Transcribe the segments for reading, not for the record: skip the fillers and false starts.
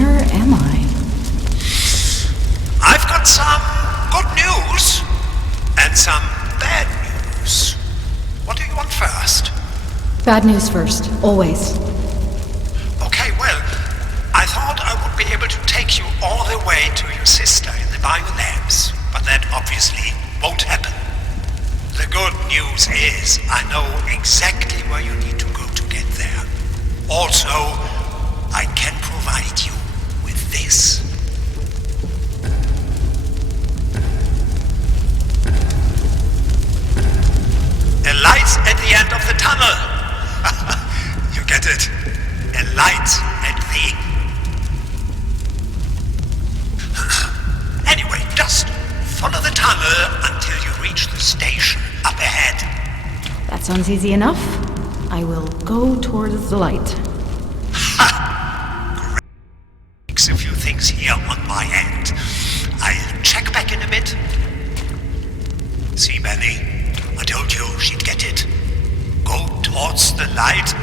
Where am I? I've got some good news and some bad news. What do you want first? Bad news first, always. Okay, well, I thought I would be able to take you all the way to your sister in the biolabs, but that obviously won't happen. The good news is I know exactly where you need to go to get there. Also, I can provide you with this. A light at the end of the tunnel. You get it? A light at the... Anyway, just follow the tunnel until you reach the station up ahead. That sounds easy enough. I will go towards the light. Great. Fix a few things here on my end. I'll check back in a bit. See, Benny? I told you she'd get it. Go towards the light.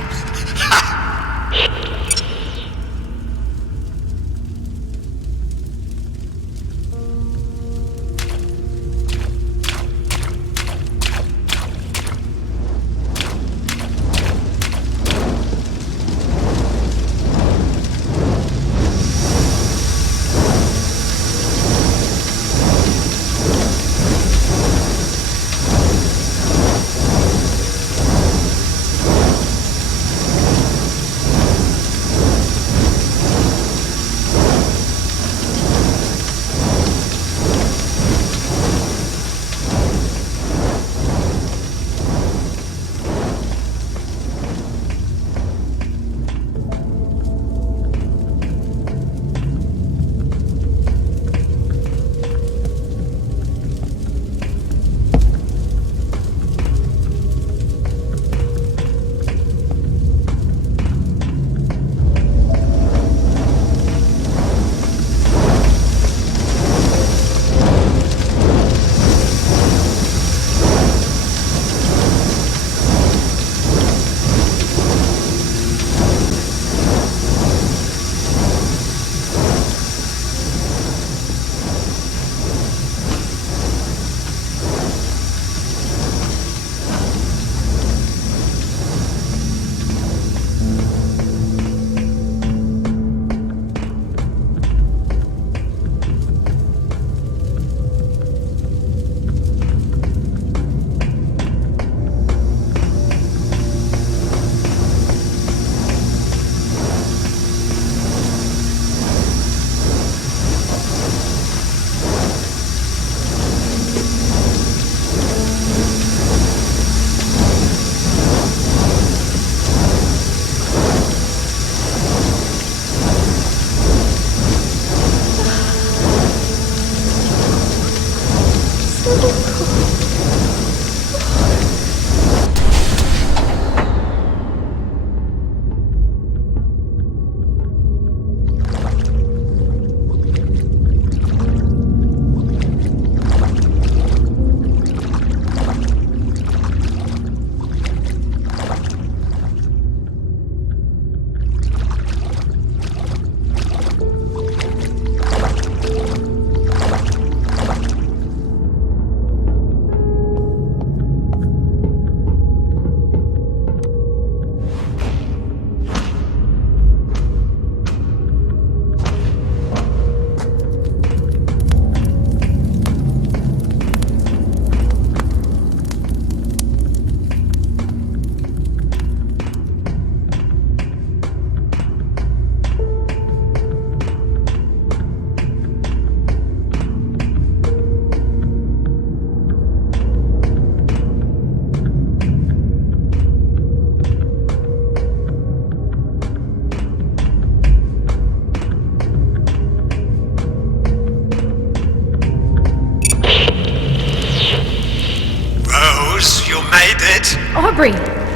Aubrey!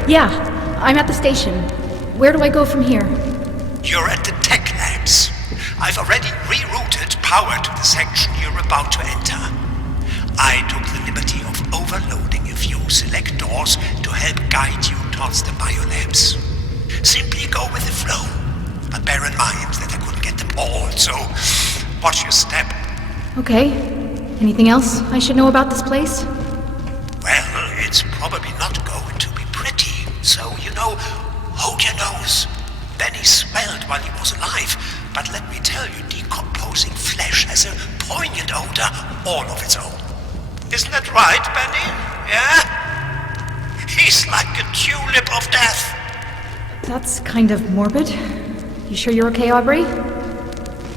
Yeah, I'm at the station. Where do I go from here? You're at the tech labs. I've already rerouted power to the section you're about to enter. I took the liberty of overloading a few select doors to help guide you towards the biolabs. Simply go with the flow, but bear in mind that I couldn't get them all so watch your step. Okay. Anything else I should know about this place? Well, it's probably not going to be pretty, so, hold your nose. Benny smelled while he was alive, but let me tell you, decomposing flesh has a poignant odor all of its own. Isn't that right, Benny? Yeah? He's like a tulip of death. That's kind of morbid. You sure you're okay, Aubrey?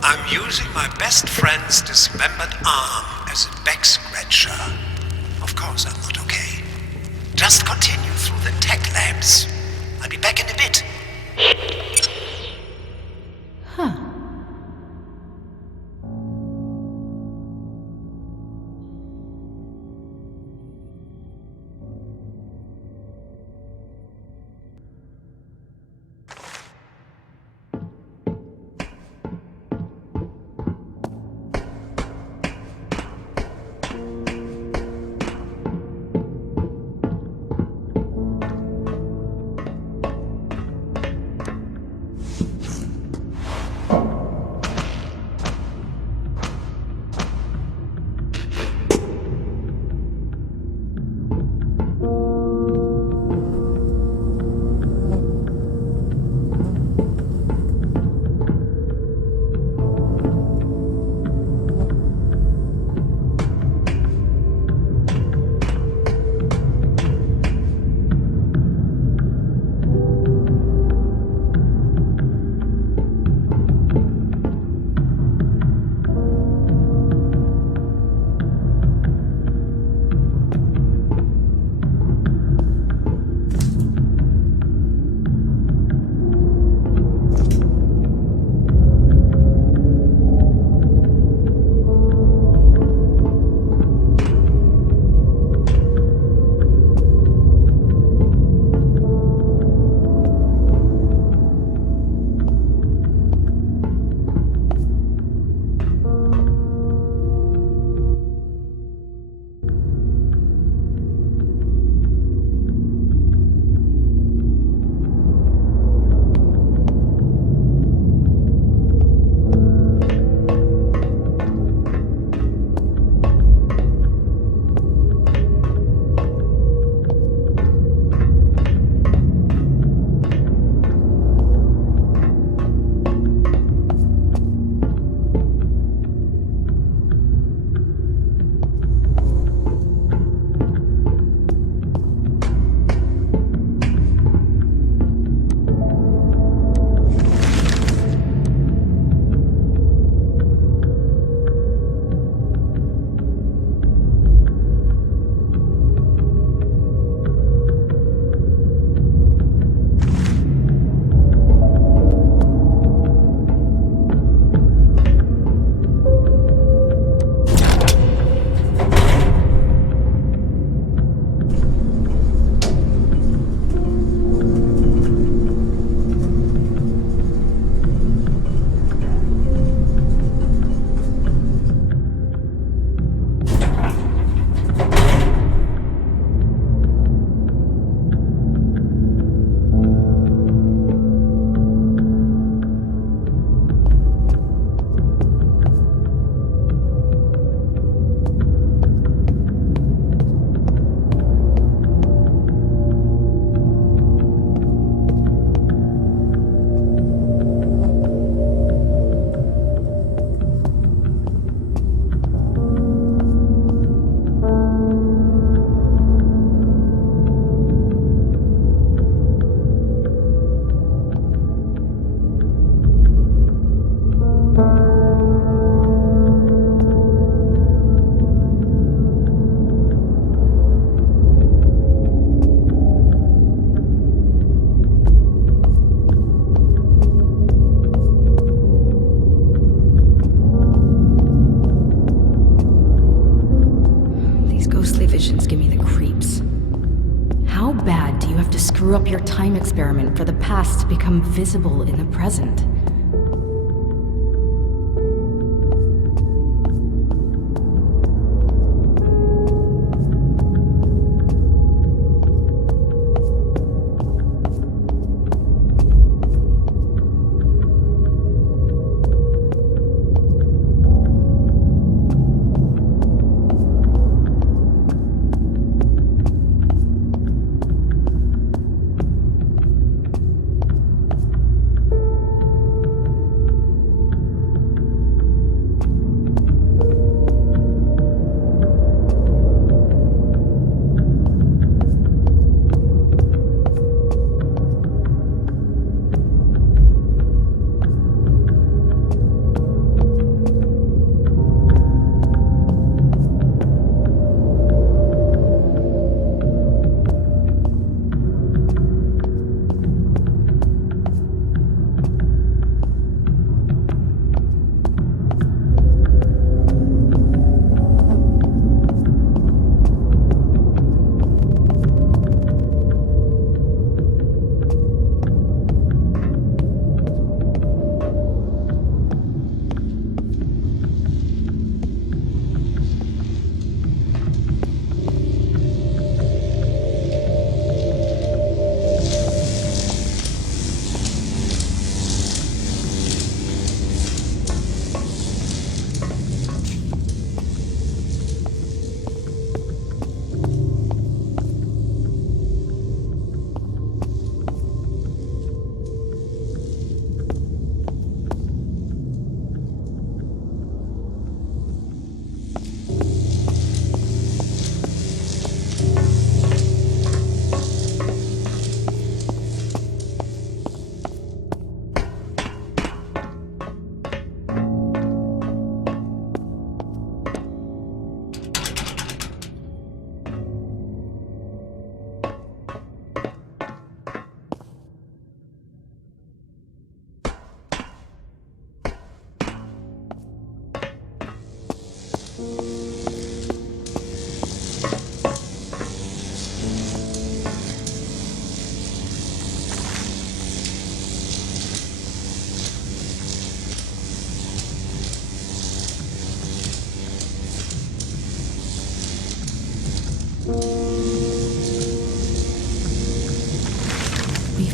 I'm using my best friend's dismembered arm as a back scratcher. Of course I'm not okay. Just continue through the tech labs. I'll be back in a bit. Huh. screw up your time experiment for the past to become visible in the present. We've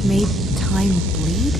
made time bleed?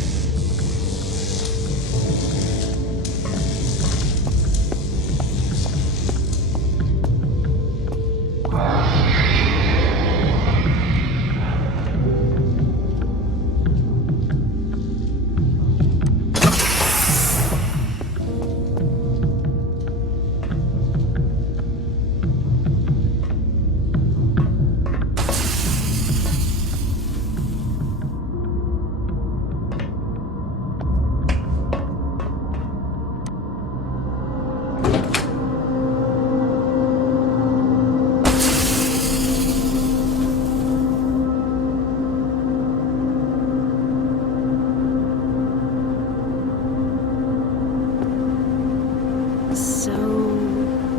So,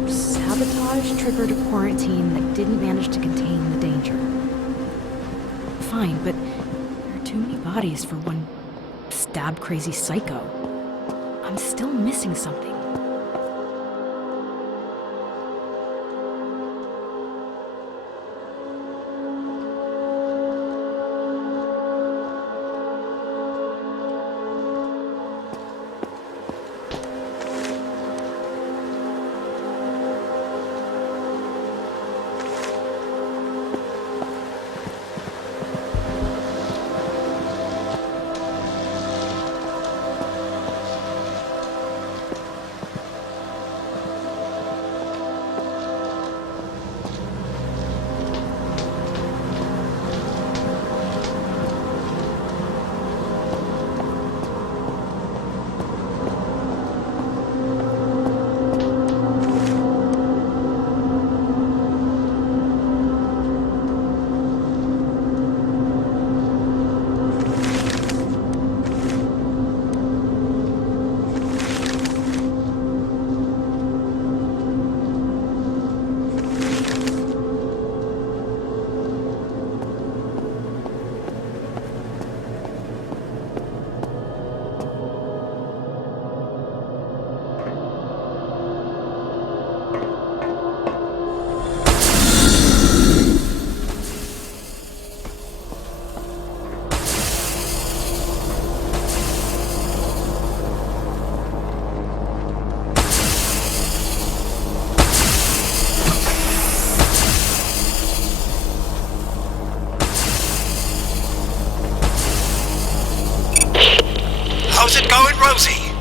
sabotage triggered a quarantine that didn't manage to contain the danger. Fine, but there are too many bodies for one stab-crazy psycho. I'm still missing something. How's it going, Rosie?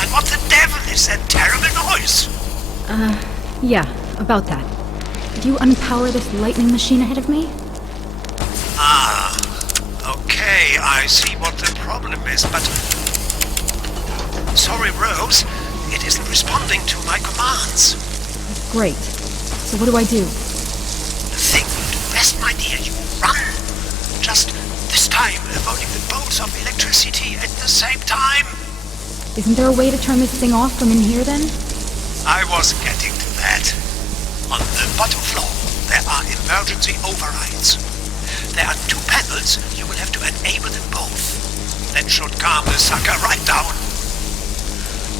And what the devil is that terrible noise? Yeah, about that. Did you unpower this lightning machine ahead of me? Ah, okay, I see what the problem is, but... Sorry, Rose, it isn't responding to my commands. Great. So what do I do? The thing you do best, my dear, you run. Just this time, avoiding the bolts of electricity at the same time. Isn't there a way to turn this thing off from in here, then? I was getting to that. On the bottom floor, there are emergency overrides. There are 2 panels. You will have to enable them both. That should calm the sucker right down.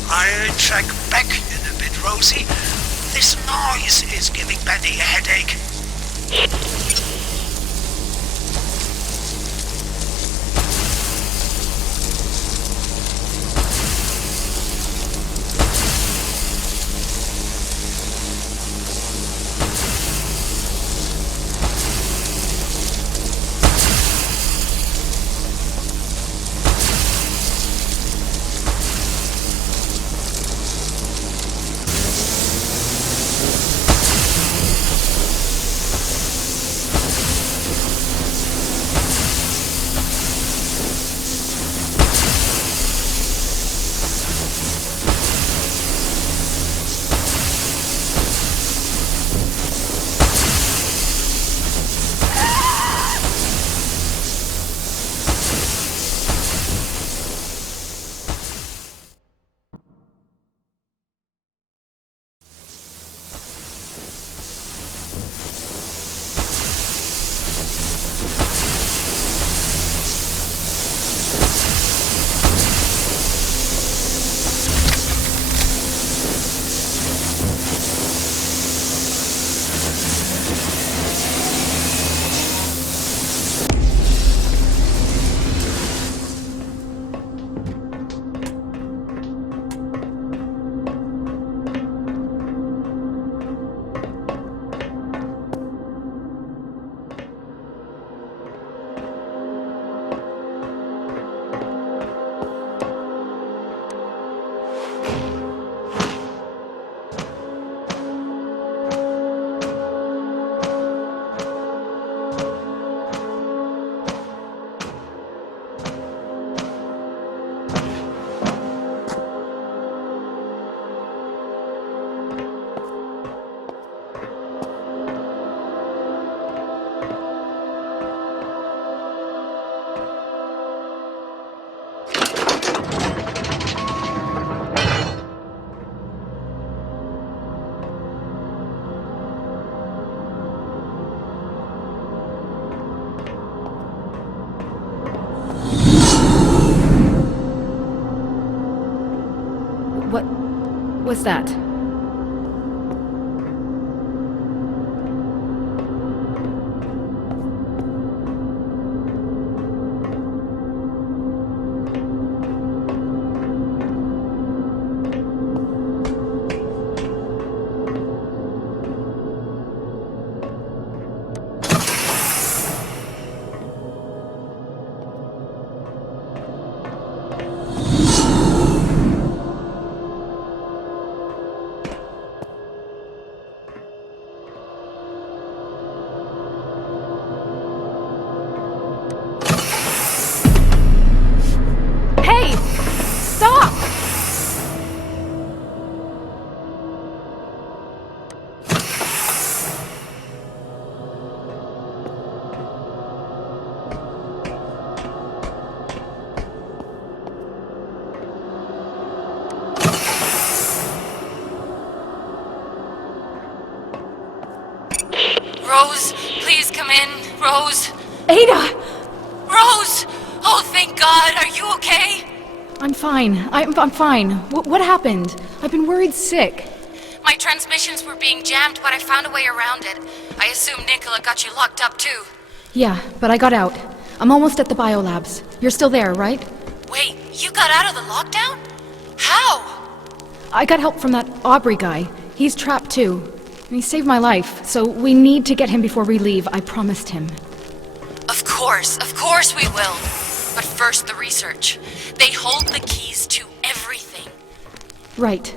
I'll check back in a bit, Rosie. This noise is giving Benny a headache. What's that? Hey! Stop! Rose, please come in. Rose! Ada! Rose! Oh, thank God! Are you okay? I'm fine. I'm fine. What happened? I've been worried sick. My transmissions were being jammed, but I found a way around it. I assume Nicola got you locked up too. Yeah, but I got out. I'm almost at the biolabs. You're still there, right? Wait, you got out of the lockdown? How? I got help from that Aubrey guy. He's trapped too. He saved my life, so we need to get him before we leave. I promised him. Of course we will. But first, the research. They hold the keys to everything. Right.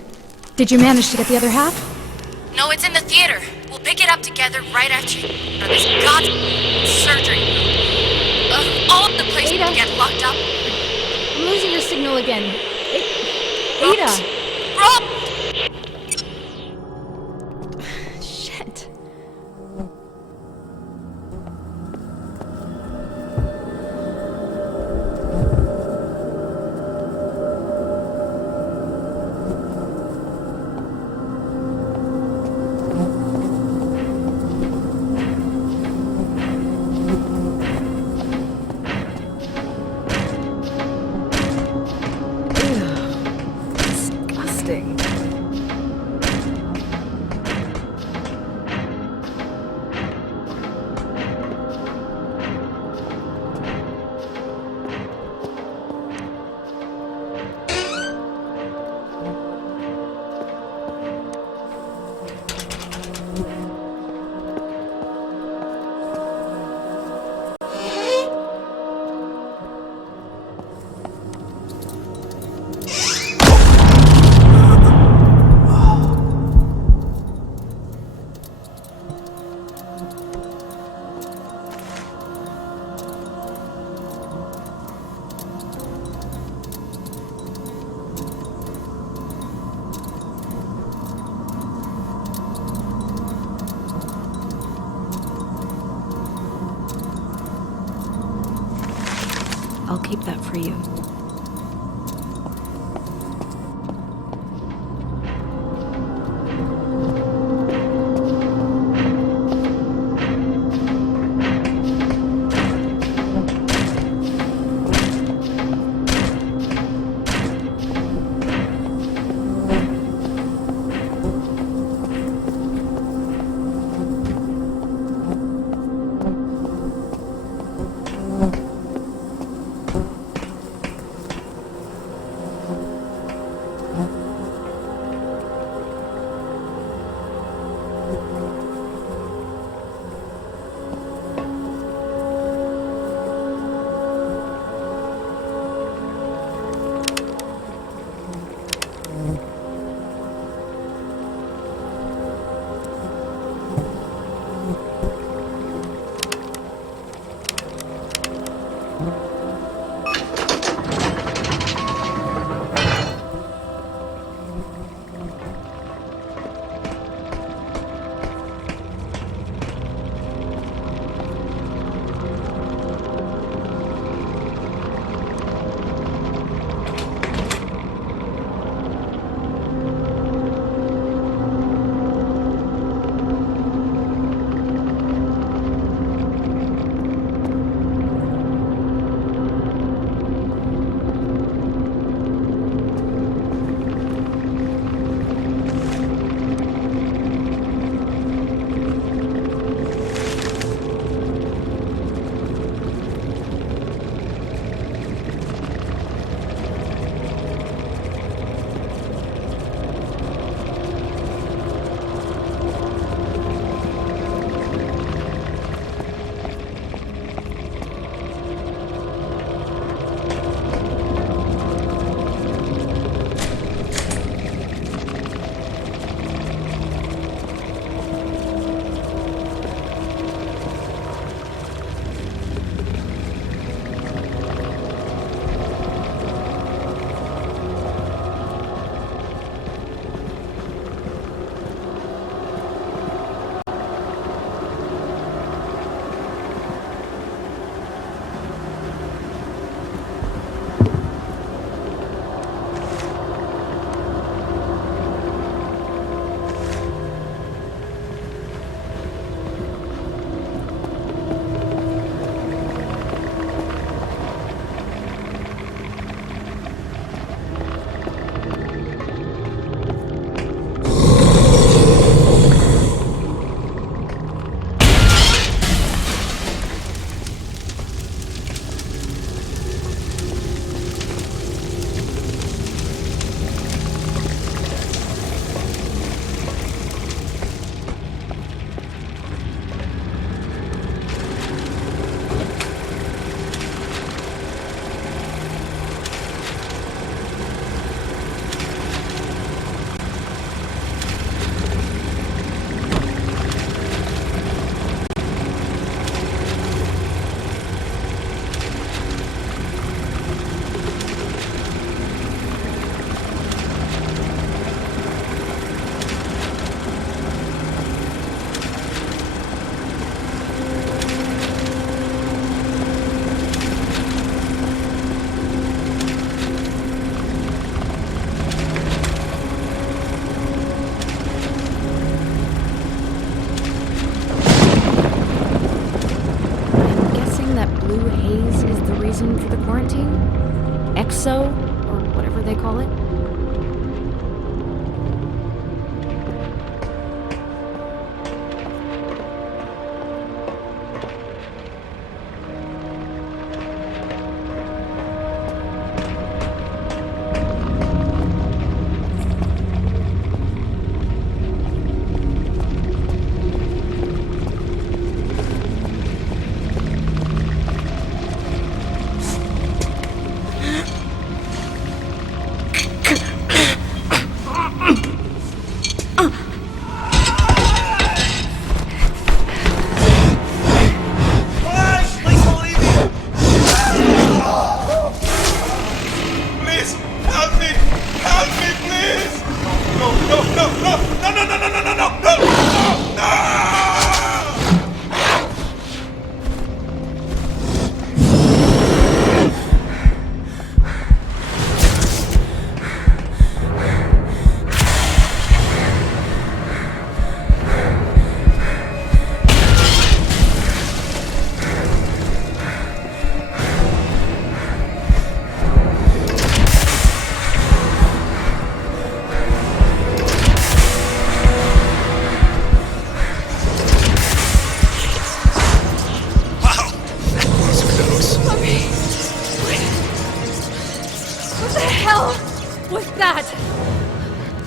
Did you manage to get the other half? No, it's in the theater. We'll pick it up together right after this goddamn surgery. Of all of the places Ada. to get locked up. I'm losing your signal again. Ada! Rose! Shit. Disgusting. I'll keep that for you. reason for the quarantine? EXO, or whatever they call it?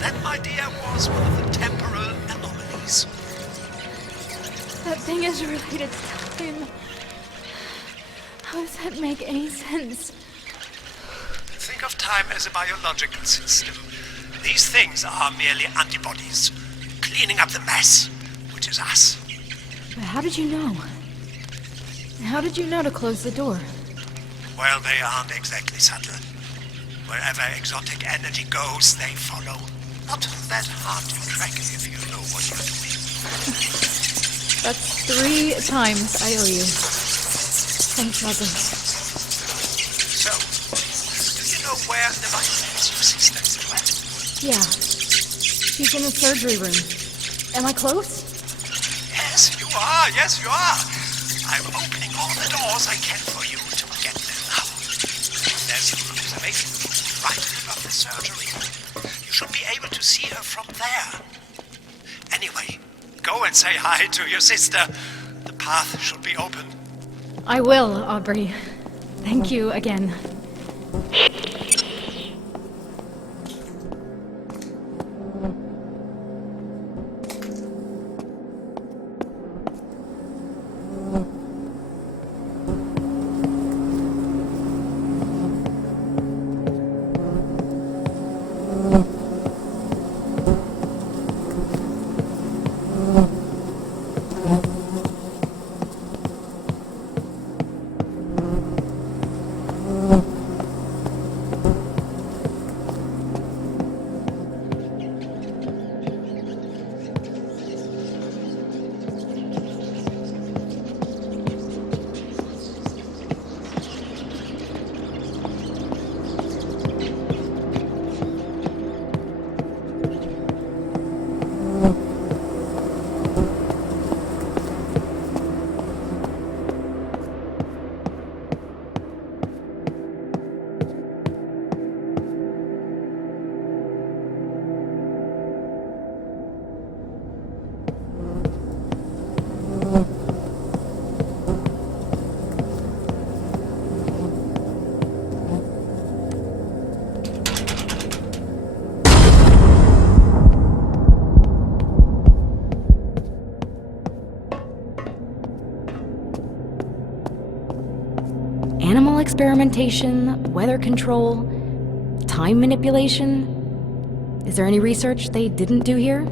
That, my dear, was one of the temporal anomalies. That thing is related to time. How does that make any sense? Think of time as a biological system. These things are merely antibodies, cleaning up the mess, which is us. But how did you know? How did you know to close the door? Well, they aren't exactly subtle. Wherever exotic energy goes, they follow. Not that hard to track if you know what you're doing. That's 3 times I owe you. Thanks, Mother. So, do you know where the violence your sister is at? Yeah. She's in the surgery room. Am I close? Yes, you are. Yes, you are. I'm opening all the doors I can for you to get there now. There's an observation right above the surgery. You should be able to see her from there. Anyway, go and say hi to your sister. The path should be open. I will, Aubrey. Thank you again. Animal experimentation, weather control, time manipulation. Is there any research they didn't do here?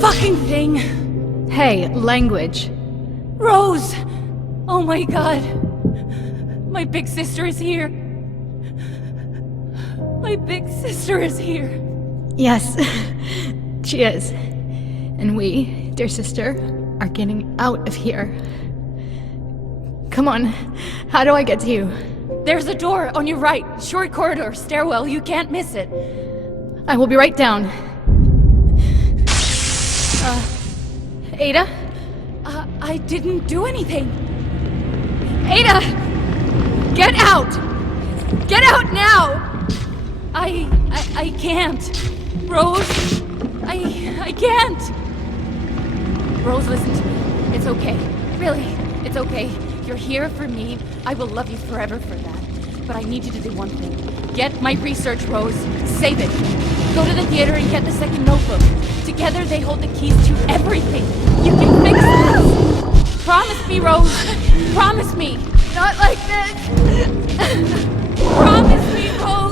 Fucking thing! Hey, language. Rose! Oh my god. My big sister is here. My big sister is here. Yes, she is. And we, dear sister, are getting out of here. Come on, how do I get to you? There's a door on your right. Short corridor, stairwell. You can't miss it. I will be right down. Ada? I didn't do anything. Ada! Get out! Get out now! I can't. Rose, I can't. Rose, listen to me. It's okay. Really, it's okay. You're here for me. I will love you forever for that. But I need you to do one thing. Get my research, Rose. Save it. Go to the theater and get the second notebook. Together they hold the keys to everything. You can fix this. Promise me, Rose. Promise me. Not like this! Promise me, Rose.